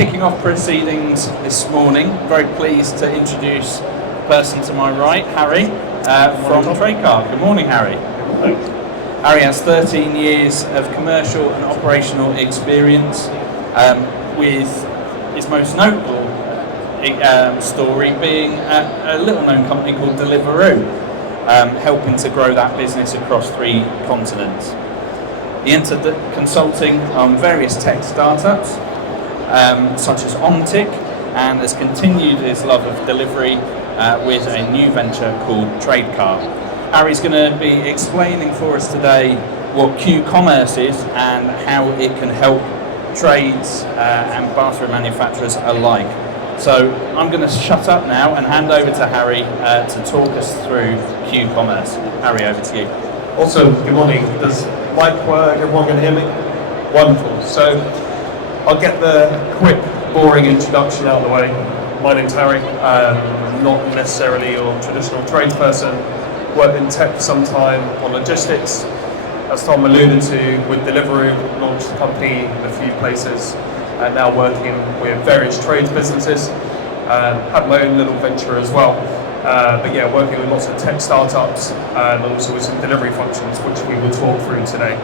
kicking off proceedings this morning. Very pleased to introduce the person to my right, Harry, from TradeKart. Good morning, Harry. Good morning. Harry has 13 years of commercial and operational experience, with his most notable story being a little-known company called Deliveroo, helping to grow that business across 3 continents. He entered consulting on various tech startups, such as Omtic, and has continued his love of delivery with a new venture called TradeKart. Harry's going to be explaining for us today what Q-commerce is and how it can help trades and bathroom manufacturers alike. So I'm going to shut up now and hand over to Harry to talk us through Q-commerce. Harry, over to you. Awesome. Good morning. Does mic work? Everyone can hear me? Wonderful. So I'll get the quick, boring introduction out of the way. My name's Harry. Not necessarily your traditional tradesperson. Worked in tech for some time on logistics. As Tom alluded to, with Deliveroo, launched the company in a few places, and now working with various trades businesses. Have my own little venture as well. But yeah, working with lots of tech startups and also with some delivery functions, which we will talk through today.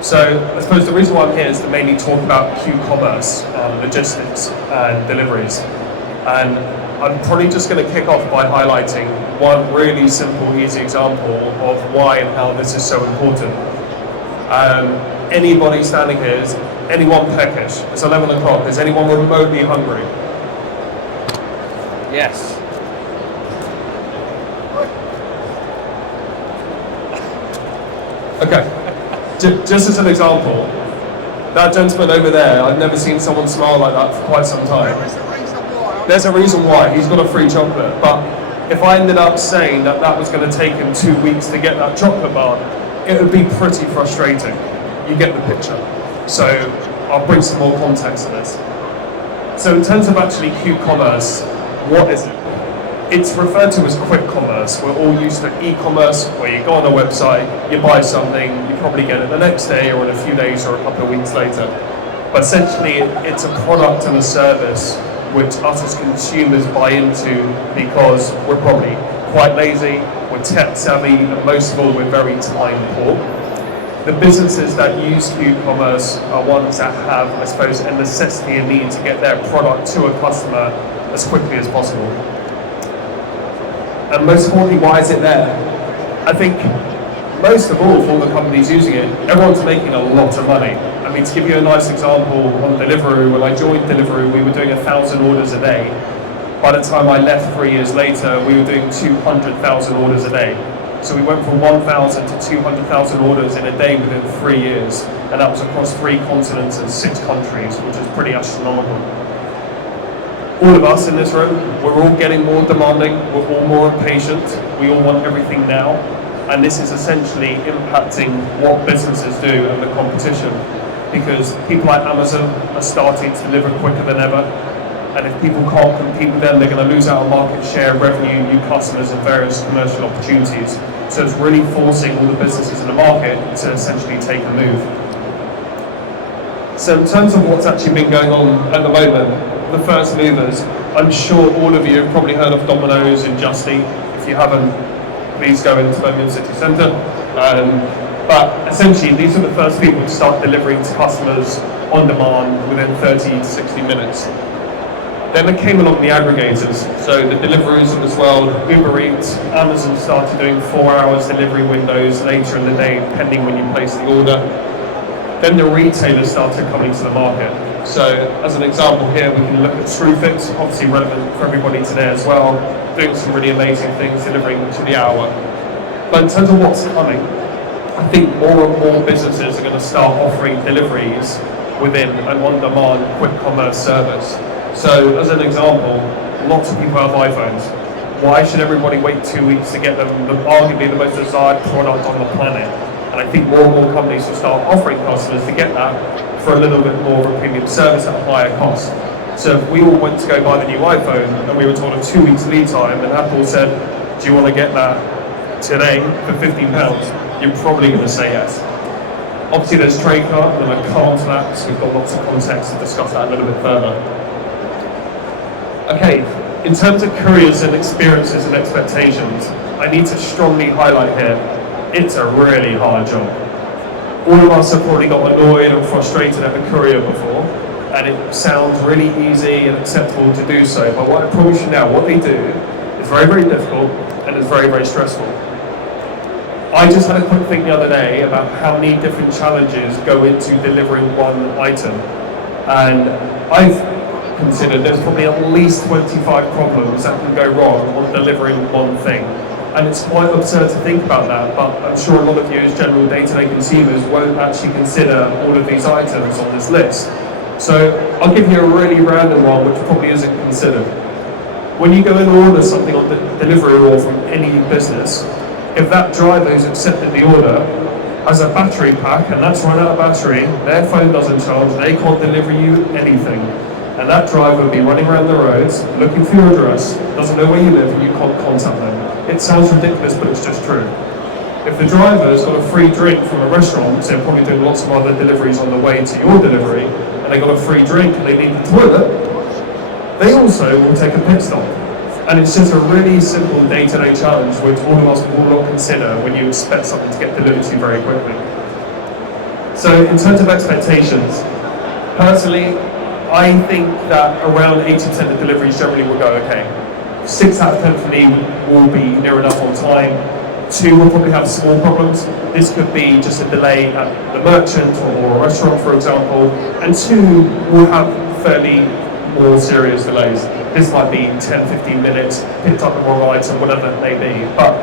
So I suppose the reason why I'm here is to mainly talk about Q-commerce, logistics and deliveries. And I'm probably just going to kick off by highlighting one really simple, easy example of why and how this is so important. Anybody standing here, is anyone peckish? It's 11 o'clock. Is anyone remotely hungry? Yes. Okay, just as an example, that gentleman over there, I've never seen someone smile like that for quite some time. There's a reason why, he's got a free chocolate, but if I ended up saying that that was going to take him 2 weeks to get that chocolate bar, it would be pretty frustrating. You get the picture. So I'll bring some more context to this. So in terms of actually Q-commerce, what is it? It's referred to as quick commerce. We're all used to e-commerce, where you go on a website, you buy something, you probably get it the next day or in a few days or a couple of weeks later. But essentially, it's a product and a service which us as consumers buy into because we're probably quite lazy, we're tech savvy, and most of all, we're very time poor. The businesses that use Q-commerce are ones that have, I suppose, a necessity and need to get their product to a customer as quickly as possible. And most importantly, why is it there? I think most of all, for all the companies using it, everyone's making a lot of money. I mean, to give you a nice example, on Deliveroo, when I joined Deliveroo, we were doing 1,000 orders a day. By the time I left 3 years later, we were doing 200,000 orders a day. So we went from 1,000 to 200,000 orders in a day within 3 years, and that was across 3 continents and 6 countries, which is pretty astronomical. All of us in this room, we're all getting more demanding, we're all more impatient, we all want everything now, and this is essentially impacting what businesses do and the competition, because people like Amazon are starting to deliver quicker than ever, and if people can't compete with them, they're going to lose out on market share, revenue, new customers, and various commercial opportunities. So it's really forcing all the businesses in the market to essentially take a move. So in terms of what's actually been going on at the moment, the first movers, I'm sure all of you have probably heard of Domino's and Just Eat. If you haven't, please go into Birmingham City Centre. But essentially, these are the first people to start delivering to customers on demand within 30 to 60 minutes. Then there came along the aggregators, so the Deliveroos of this world, Uber Eats, Amazon started doing 4 hours delivery windows later in the day, depending when you place the order. Then the retailers started coming to the market. So as an example here, we can look at Screwfix, obviously relevant for everybody today as well, doing some really amazing things, delivering to the hour. But in terms of what's coming, I think more and more businesses are going to start offering deliveries within an on-demand quick commerce service. So as an example, lots of people have iPhones. Why should everybody wait 2 weeks to get them, arguably the most desired product on the planet? And I think more and more companies will start offering customers to get that for a little bit more of a premium service at a higher cost. So if we all went to go buy the new iPhone and we were told a 2 weeks lead time and Apple said, do you want to get that today for £15? You're probably going to say yes. Obviously there's TradeKart, and then I come on to that, so we've got lots of context to discuss that a little bit further. Okay, in terms of careers and experiences and expectations, I need to strongly highlight here, it's a really hard job. All of us have probably got annoyed and frustrated at a courier before, and it sounds really easy and acceptable to do so, but what I promise you now, what they do is very, very difficult and is very, very stressful. I just had a quick think the other day about how many different challenges go into delivering one item, and I've considered there's probably at least 25 problems that can go wrong on delivering one thing. And it's quite absurd to think about that, but I'm sure a lot of you as general day-to-day consumers won't actually consider all of these items on this list. So I'll give you a really random one which probably isn't considered. When you go and order something on Deliveroo or from any business, if that driver who's accepted the order has a battery pack and that's run out of battery, their phone doesn't charge, they can't deliver you anything. And that driver will be running around the roads, looking for your address, doesn't know where you live, and you can't contact them. It sounds ridiculous, but it's just true. If the driver's got a free drink from a restaurant, so they're probably doing lots of other deliveries on the way to your delivery, and they got a free drink and they need the toilet, they also will take a pit stop. And it's just a really simple day-to-day challenge which all of us will not consider when you expect something to get delivered to you very quickly. So in terms of expectations, personally, I think that around 80% of deliveries generally will go okay. 6 out of 10 for me will be near enough on time. 2 will probably have small problems. This could be just a delay at the merchant or a restaurant, for example. And 2 will have fairly more serious delays. This might be 10-15 minutes, picked up the wrong item, whatever it may be. But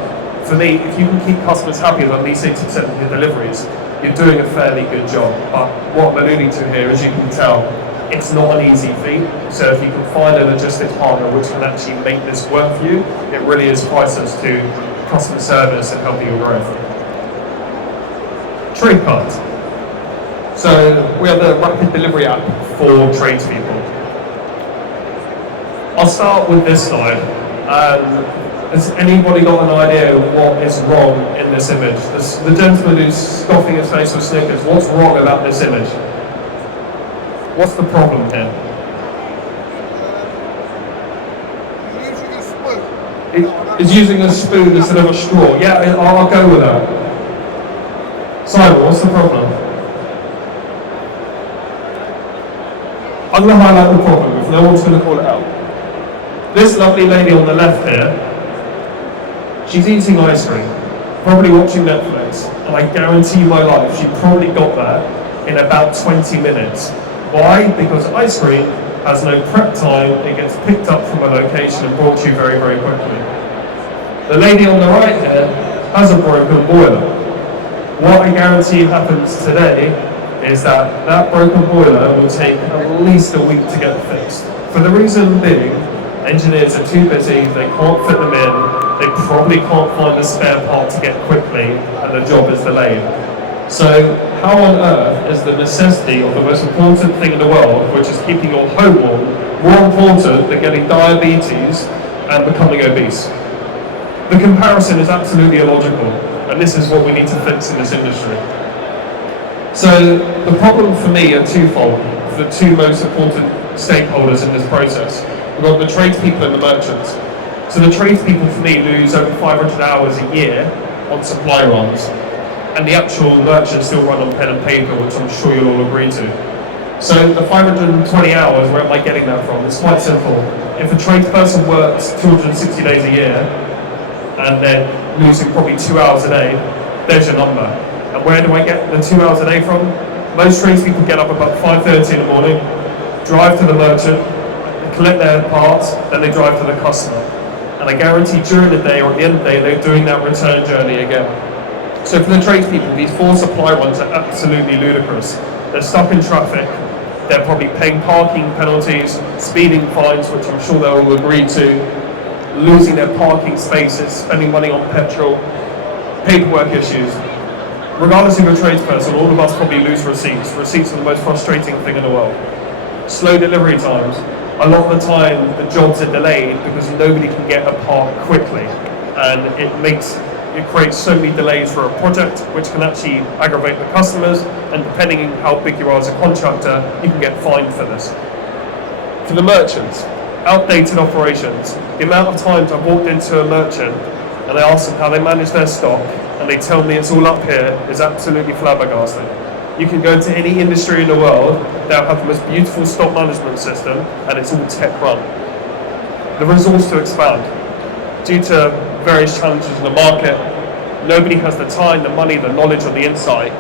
for me, if you can keep customers happy with at least 80% of your deliveries, you're doing a fairly good job. But what I'm alluding to here, as you can tell, it's not an easy feat. So if you can find a logistics partner which can actually make this work for you, it really is priceless to customer service and helping you grow. TradeKart. So we are the rapid delivery app for tradespeople. I'll start with this slide. Has anybody got an idea of what is wrong in this image? The gentleman who's scoffing his face with Snickers, what's wrong about this image? What's the problem here? Using a spoon. It's using a spoon instead of a straw. Yeah, I'll go with that. Simon, what's the problem? I'm going to highlight the problem if no one's going to call it out. This lovely lady on the left here, she's eating ice cream, probably watching Netflix, and I guarantee my life she probably got that in about 20 minutes. Why? Because ice cream has no prep time, it gets picked up from a location and brought to you very, very quickly. The lady on the right here has a broken boiler. What I guarantee happens today is that that broken boiler will take at least a week to get fixed. For the reason being, engineers are too busy, they can't fit them in, they probably can't find a spare part to get quickly, and the job is delayed. So how on earth is the necessity of the most important thing in the world, which is keeping your home warm, more important than getting diabetes and becoming obese? The comparison is absolutely illogical, and this is what we need to fix in this industry. So the problem for me are twofold, for the 2 most important stakeholders in this process. We've got the tradespeople and the merchants. So the tradespeople for me lose over 500 hours a year on supply runs, and the actual merchants still run on pen and paper, which I'm sure you'll all agree to. So the 520 hours, where am I getting that from? It's quite simple. If a tradesperson works 260 days a year, and they're losing probably 2 hours a day, there's your number. And where do I get the 2 hours a day from? Most tradespeople get up about 5:30 in the morning, drive to the merchant, collect their parts, then they drive to the customer. And I guarantee during the day or at the end of the day, they're doing that return journey again. So for the tradespeople, these 4 supply runs are absolutely ludicrous. They're stuck in traffic, they're probably paying parking penalties, speeding fines, which I'm sure they'll all agree to, losing their parking spaces, spending money on petrol, paperwork issues. Regardless of your tradesperson, all of us probably lose receipts. Receipts are the most frustrating thing in the world. Slow delivery times. A lot of the time, the jobs are delayed because nobody can get a part quickly. And it makes it creates so many delays for a project, which can actually aggravate the customers, and depending on how big you are as a contractor, you can get fined for this. For the merchants, outdated operations. The amount of times I've walked into a merchant and I ask them how they manage their stock, and they tell me it's all up here, is absolutely flabbergasting. You can go into any industry in the world, they'll have the most beautiful stock management system, and it's all tech run. The resource to expand. Due to various challenges in the market, nobody has the time, the money, the knowledge, or the insight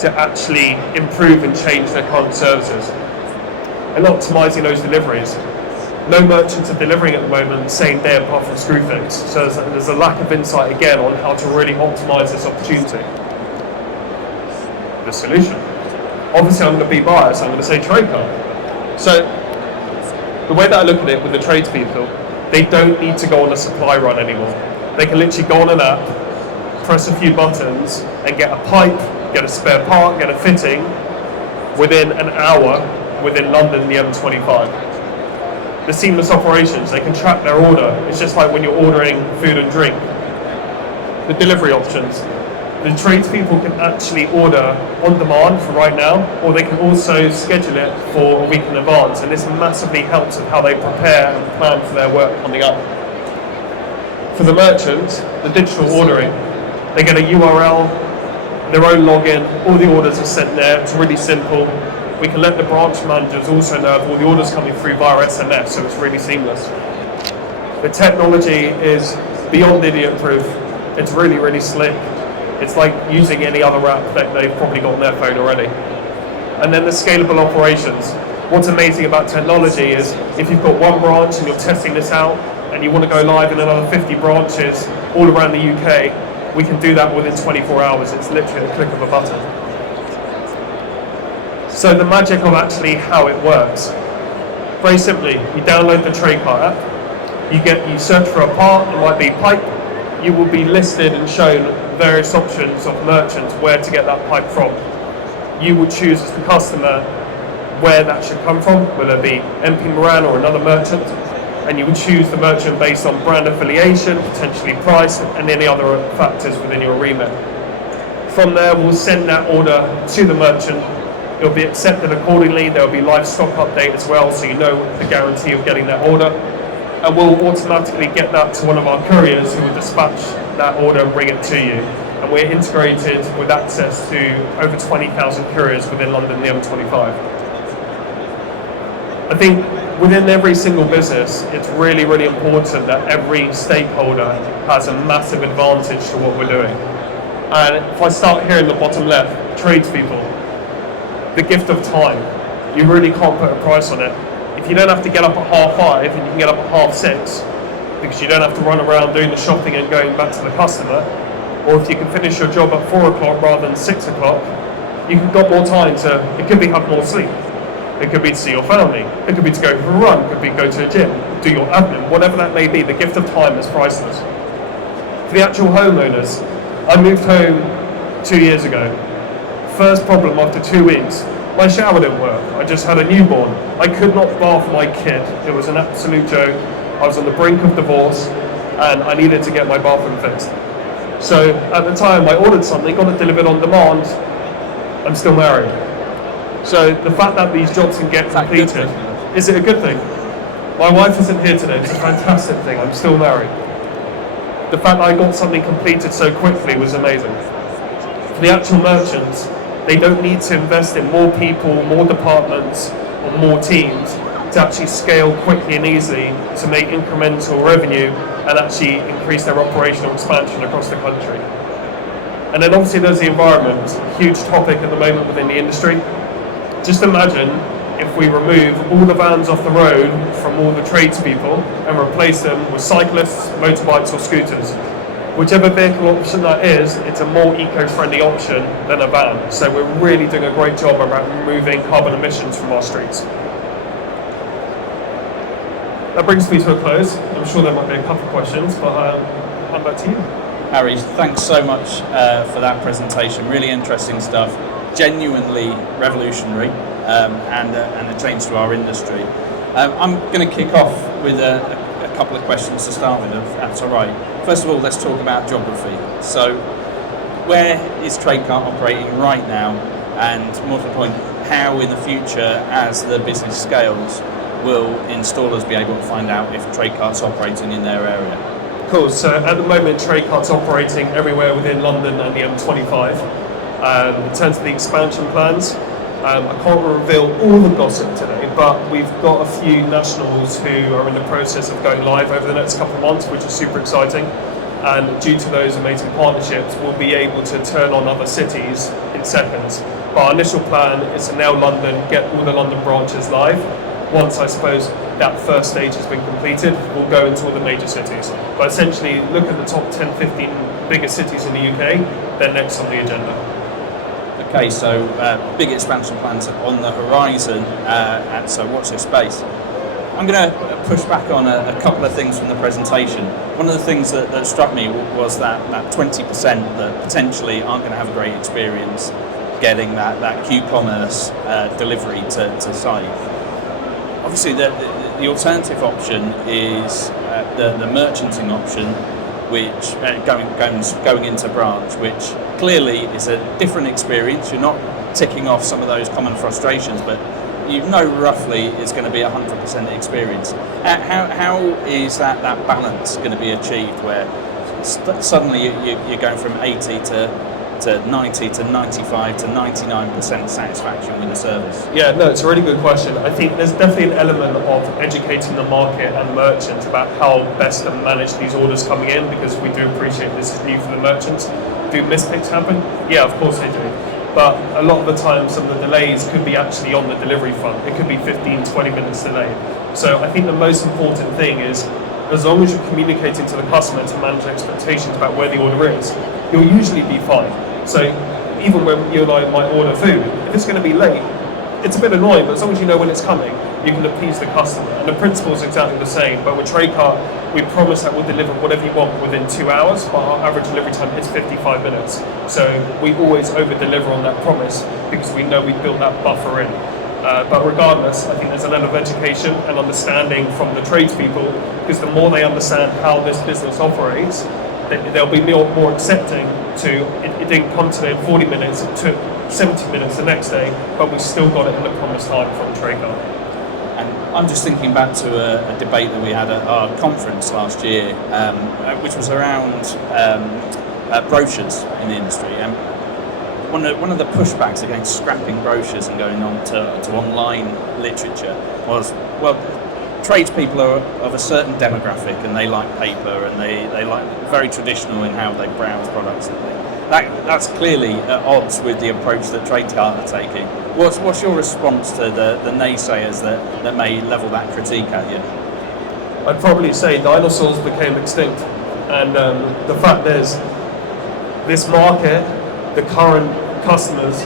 to actually improve and change their current services. And optimizing those deliveries. No merchants are delivering at the moment same day apart from Screwfix. So there's a lack of insight again on how to really optimize this opportunity. The solution. Obviously I'm going to be biased, I'm going to say TradeKart. So the way that I look at it with the tradespeople, they don't need to go on a supply run anymore. They can literally go on an app, press a few buttons and get a pipe, get a spare part, get a fitting within an hour within London, the M25. The seamless operations, they can track their order. It's just like when you're ordering food and drink. The delivery options. The tradespeople can actually order on demand for right now, or they can also schedule it for a week in advance, and this massively helps with how they prepare and plan for their work coming up. For the merchants, the digital ordering. They get a URL, their own login, all the orders are sent there, it's really simple. We can let the branch managers also know of all the orders coming through via SMS, so it's really seamless. The technology is beyond idiot-proof. It's really, really slick. It's like using any other app that they've probably got on their phone already. And then the scalable operations. What's amazing about technology is if you've got one branch and you're testing this out and you want to go live in another 50 branches all around the UK, we can do that within 24 hours. It's literally a click of a button. So the magic of actually how it works. Very simply, you download the TradeKart app, you search for a part, it might be pipe, you will be listed and shown various options of merchants where to get that pipe from. You will choose as the customer where that should come from, whether it be MP Moran or another merchant, and you would choose the merchant based on brand affiliation, potentially price, and any other factors within your remit. From there, we'll send that order to the merchant. It'll be accepted accordingly. There'll be live stock update as well, so you know the guarantee of getting that order. And we'll automatically get that to one of our couriers who will dispatch that order and bring it to you. And we're integrated with access to over 20,000 couriers within London, the M25. I think within every single business, it's really, really important that every stakeholder has a massive advantage to what we're doing. And if I start here in the bottom left, tradespeople, the gift of time. You really can't put a price on it. If you don't have to get up at 5:30 and you can get up at 6:30 because you don't have to run around doing the shopping and going back to the customer, or if you can finish your job at 4 o'clock rather than 6 o'clock, you've got more time to, it could be have more sleep. It could be to see your family. It could be to go for a run. It could be go to a gym, do your admin, whatever that may be. The gift of time is priceless. For the actual homeowners, I moved home 2 years ago. First problem after 2 weeks, my shower didn't work. I just had a newborn. I could not bath my kid. It was an absolute joke. I was on the brink of divorce and I needed to get my bathroom fixed. So at the time I ordered something, got it delivered on demand. I'm still married. So the fact that these jobs can get completed, is it a good thing? My wife isn't here today, it's a fantastic thing, I'm still married. The fact that I got something completed so quickly was amazing. For the actual merchants, they don't need to invest in more people, more departments, or more teams to actually scale quickly and easily to make incremental revenue and actually increase their operational expansion across the country. And then obviously there's the environment, a huge topic at the moment within the industry. Just imagine if we remove all the vans off the road from all the tradespeople and replace them with cyclists, motorbikes or scooters. Whichever vehicle option that is, it's a more eco-friendly option than a van. So we're really doing a great job about removing carbon emissions from our streets. That brings me to a close. I'm sure there might be a couple of questions, but I'll hand back to you. Harry, thanks so much for that presentation. Really interesting stuff. Genuinely revolutionary and a change to our industry. I'm going to kick off with a couple of questions to start with, if that's all right. First of all, let's talk about geography. So, where is TradeKart operating right now, and more to the point, how in the future, as the business scales, will installers be able to find out if TradeKart's operating in their area? Cool. So at the moment, TradeKart's operating everywhere within London and the M25. In terms of the expansion plans, I can't reveal all the gossip today, but we've got a few nationals who are in the process of going live over the next couple of months, which is super exciting. And due to those amazing partnerships, we'll be able to turn on other cities in seconds. But our initial plan is to nail London, get all the London branches live. Once, I suppose, that first stage has been completed, we'll go into all the major cities. But essentially, look at the top 10, 15 biggest cities in the UK, they're next on the agenda. Okay, so big expansion plans on the horizon, and so watch this space. I'm going to push back on a couple of things from the presentation. One of the things that struck me was that 20% that potentially aren't going to have a great experience getting that Q-commerce delivery to site. Obviously, the alternative option is the merchanting option, which going into branch, which clearly is a different experience. You're not ticking off some of those common frustrations, but you know roughly it's going to be 100% experience. How is that balance going to be achieved, where suddenly you're going from 80 to 90 to 95 to 99% satisfaction with the service? Yeah, no, it's a really good question. I think there's definitely an element of educating the market and merchants about how best to manage these orders coming in, because we do appreciate this is new for the merchants. Do mispicks happen? Yeah, of course they do. But a lot of the time, some of the delays could be actually on the delivery front. It could be 15, 20 minutes delayed. So I think the most important thing is, as long as you're communicating to the customer to manage expectations about where the order is, you'll usually be fine. So even when you and I might order food, if it's going to be late, it's a bit annoying, but as long as you know when it's coming, you can appease the customer. And the principle is exactly the same, but with TradeKart, we promise that we'll deliver whatever you want within 2 hours, but our average delivery time is 55 minutes. So we always over-deliver on that promise, because we know we've built that buffer in. But regardless, I think there's an element of education and understanding from the tradespeople, because the more they understand how this business operates, they'll be more accepting to, it didn't come today in 40 minutes, it took 70 minutes the next day, but we still got it in the promised time from TradeKart. And I'm just thinking back to a debate that we had at our conference last year, which was around brochures in the industry. And one of the pushbacks against scrapping brochures and going on to online literature was, well, tradespeople are of a certain demographic and they like paper and they like very traditional in how they browse products and things. That's clearly at odds with the approach that TradeKart are taking. What's your response to the naysayers that may level that critique at you? I'd probably say dinosaurs became extinct, and the fact is, this market, the current customers,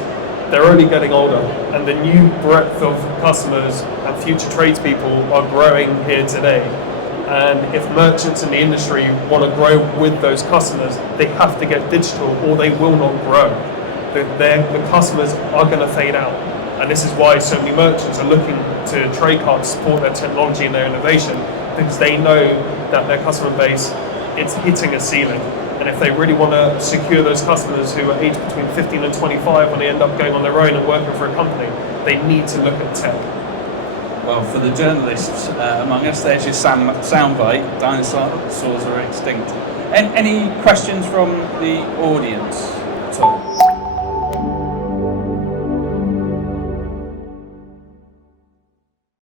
they're only getting older, and the new breadth of customers and future tradespeople are growing here today. And if merchants in the industry want to grow with those customers, they have to get digital, or they will not grow. The customers are going to fade out, and this is why so many merchants are looking to TradeKart to support their technology and their innovation, because they know that their customer base, it's hitting a ceiling. And if they really want to secure those customers who are aged between 15 and 25 when they end up going on their own and working for a company, they need to look at tech. Well, for the journalists among us, there's your soundbite. Dinosaurs are extinct. Any questions from the audience?